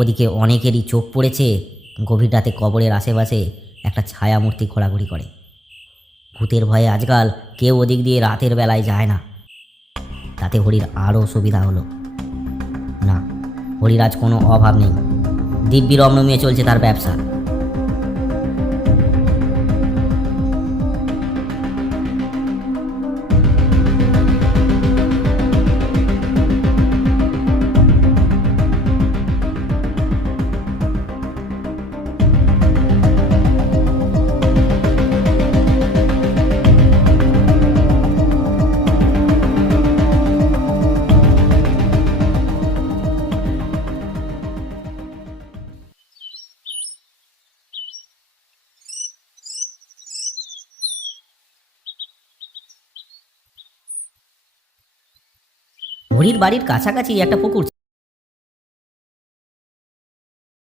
ওদিকে অনেকেরই চোখ পড়েছে গভীর রাতে কবরের আশেপাশে একটা ছায়ামূর্তি ঘোরাঘুরি করে। ভূতের ভয়ে আজকাল কেউ ওদিক দিয়ে রাতের বেলায় যায় না। তাতে হরির আরও সুবিধা হলো। না, হরির আজ কোনো অভাব নেই, দিব্যি রমরমিয়ে চলছে তার ব্যবসা। হরির বাড়ির কাছাকাছি একটা পুকুর